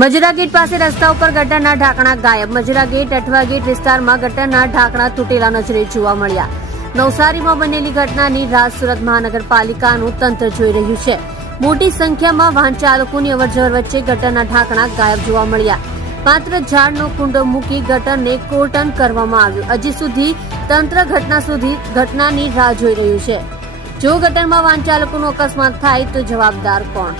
મજરા gate પાસે રસ્તા ઉપર ગટરના ઢાંકણા ગાયબ. મજરા ગેટ અઠવા ગેટ વિસ્તારમાં ગટરના ઢાંકણા તૂટેલા નજરે જોવા મળ્યા. નવસારીમાં બનેલી ઘટનાની રાહ સુરત મહાનગરપાલિકાનું તંત્ર જોઈ રહ્યું છે. મોટી સંખ્યામાં વાહન ચાલકોની અવરજવર વચ્ચે ગટરના ઢાંકણા ગાયબ જોવા મળ્યા. માત્ર ઝાડનો કુંડો મૂકી ગટરને કોર્ટન કરવામાં આવ્યું. હજી સુધી તંત્ર ઘટનાની રાહ જોઈ રહ્યું છે. જો ગટરમાં વાહન ચાલકોનો અકસ્માત થાય તો જવાબદાર કોણ?